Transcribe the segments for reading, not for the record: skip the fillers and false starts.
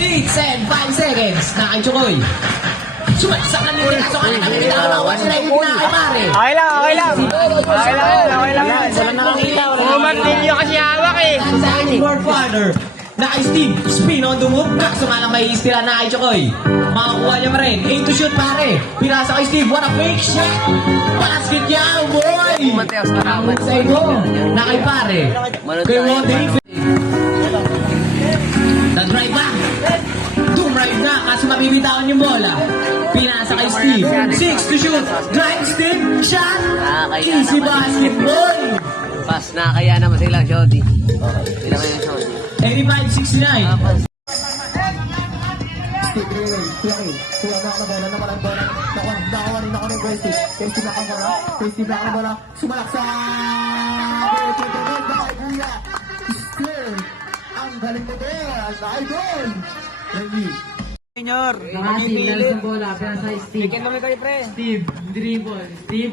minutes and 5 seconds. Nakay-Chokoy. Sumasak na nila. So, kaya kami pinakalawan sila yung pinakapare. Okay lang. Okay lang yan. Wala nakakita. Martilyo kasi hawak eh. Sa ating Godfather. Naka-Steve. Spin on the move. Sumalang may istira na Chokoy. Makakuha niya pa rin. 8 to shoot pare. Pinasa kay Steve. What a fake shot. Basket yaw boy. Sa ito. Nakay pare. Kay Wonding. Nag-drive back. Drive na kasi mabibitawan yung bola. Pinasa kay Steve. 6 to shoot. Drive, Steve. Shot. Easy basketball. Pass na kaya naman sila, Jody. Ilang yung Jody. 85-69. Steve Ray, kuha na ako na bola, nakawa rin ako ng Steve. Steve nakabola. Sumalak sa... Kuya. Steve. Ang galing mo din. Idol. Ready. Senyor, Nakasignal sa bola. Pinasa kay Steve. Chicken kami kayo, pre. Steve. Dribble. Steve.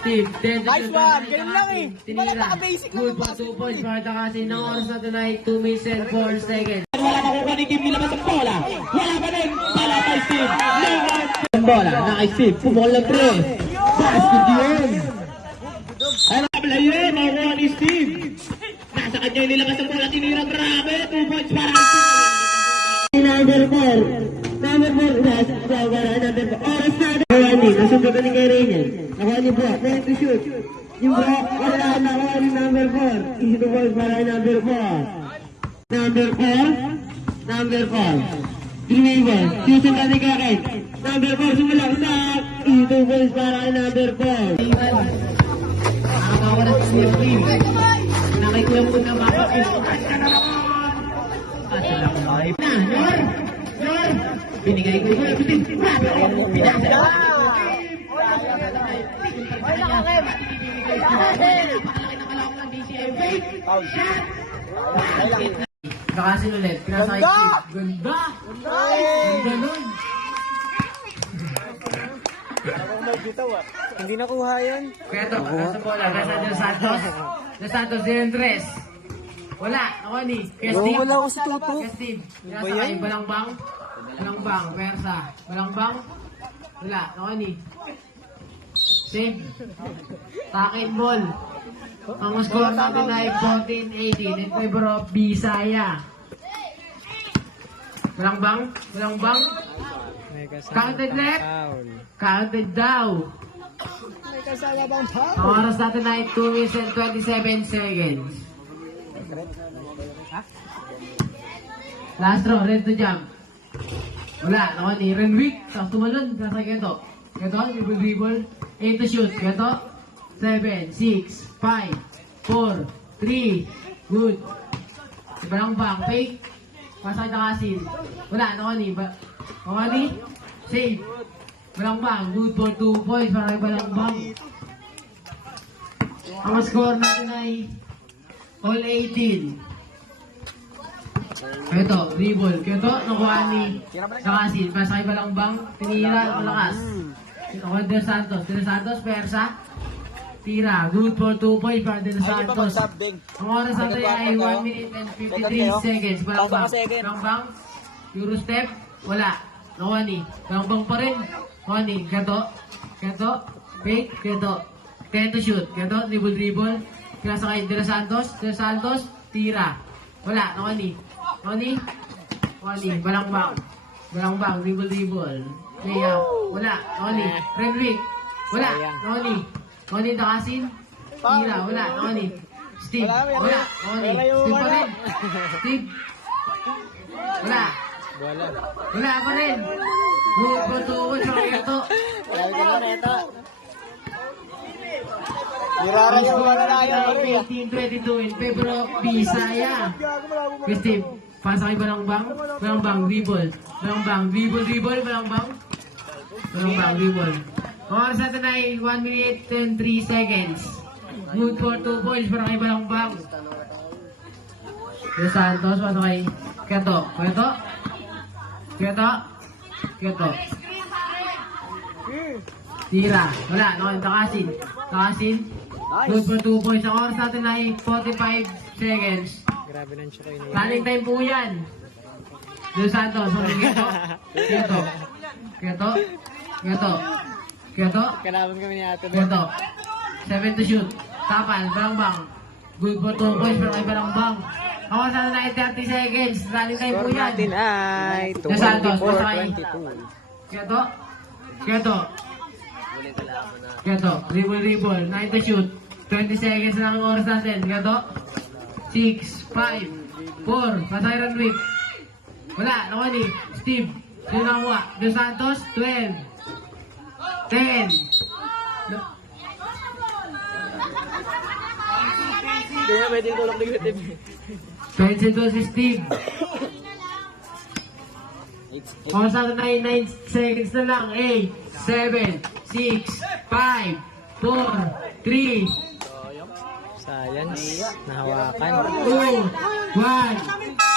Nice one. Ganun lang eh. Wala naka-basic lang. Good pa 2 points. Marta kasi ng oras na tonight. 2 minutes and 4 seconds. Wala makukuha ni Kim nilabas ang bola. Wala pa rin. Wala kay Steve. Ang bola. Nakay Steve. Pumol ng 3. Basket yun. Ano kabla yun? Makukuha ni Steve. Nasa kanya yung nilabas ang bola. Tinira grabe. 2 points para kay Steve. Number 4. Number 4. Number 4. Oras na. Nasunod ka ni kay Rainier. Nakuha ni Bro. 9 to shoot. Yung Bro. Wala nakuha ni number 4. Easy to points para kay number 4. Number 4. Number 4. Dribble. Susunod ka ni Kakit. Number 4. Sumulak sa. Easy to points para kay number 4. Nakakawalan sa Steve. Nakikita mo na mapapis. Binigay ko yung pinasa. Nakasin ulit. Pinasa kay Steve. Ganda! Ganda nun. Hindi nakuha yan. Kaya ito, nasa bola. Nasa Del Santos. Del Santos, Del Andres. Wala. Ako ni. Kaya Steve. Wala ako sa tuto. Kaya Steve. Pinasa kay Balangbang. Balangbang. Persa. Balangbang. Wala. Ako ni. Save. Takin ball. Ang score natin ay 14-18 in favor of Bisaya. Balangbang. Balangbang. Counted net. Counted daw. Ang oras natin ay 2 minutes and 27 seconds. Last row, red to jump. Wala, nakuha ni Renwick. Tapos tumalon, nasa Keto. Keto, dribble. 8 to shoot. Keto. 7, 6, 5, 4, 3. Good. Balangbang, fake. Pasakit na kasin. Wala, nakuha ni. Nakuha ni. Save. Balangbang, good for 2 points para kay Balangbang. Ang score natin ay all 18. Ito, dribble. Ito, nakuha ni Nakasin. Pasa kay Balangbang, tinira, malakas. Nakuha Del Santos. Del Santos, Persa. Tira, good for 2 points para Del Santos. Ang oras natin ay 1 minute and 53 seconds. Balangbang. Balangbang, Eurostep, wala. Nakuha ni Balangbang pa rin. Nakuha ni Keto, fake, Keto. 10 to shoot. Keto, dribble. Pinasa kay Del Santos, tira. Wala, nakuha ni Balangbang, dribble. Layup, wala, nakuha ni Renwick. Wala, nakuha ni Nakasin. Tira, wala, nakuha ni Steve. Wala, nakuha ni Steve pa rin. Steve, Wala. Wala pa rin. Good for 2 points para Keto. Sabi ko naman ito. Nirara yung mga tayo. 18-22 in favor of Bisaya. Steve, pasa kay Balangbang. Balangbang, dribble. Balangbang, dribble. Balangbang. Balangbang, dribble. Oras natin ay 1 minute and 3 seconds. Good for 2 points para kay Balangbang. Dos Santos, pasa kay Keto. Keto. Tira. Wala. Takasin. Good for 2 points. Ang oras natin ay 45 seconds. Grabe ng chokoy na Running time po yan. Dos Santos. Keto. Kalaban kami ni ate. Keto. 7 to shoot. Tapal. Balangbang. Good for 2 points para kay Balangbang. Ang oras natin ay 30 seconds. Running time po Score yan. natin ay Dos Santos. Pasa kay 24-22. Keto, dribble, 9 to shoot. 20 seconds lang ang oras natin. Keto, 6, 5, 4, pasay run rate. Wala, nakani. Steve, sino nakakuha? Dos Santos, 12, 10. Hindi na pwede tulog negative. 22 si Steve. Oras natin ay 9 seconds na lang. 8, 7, 6, 5, 4, 3, Science. Nahawakan. 2, 1.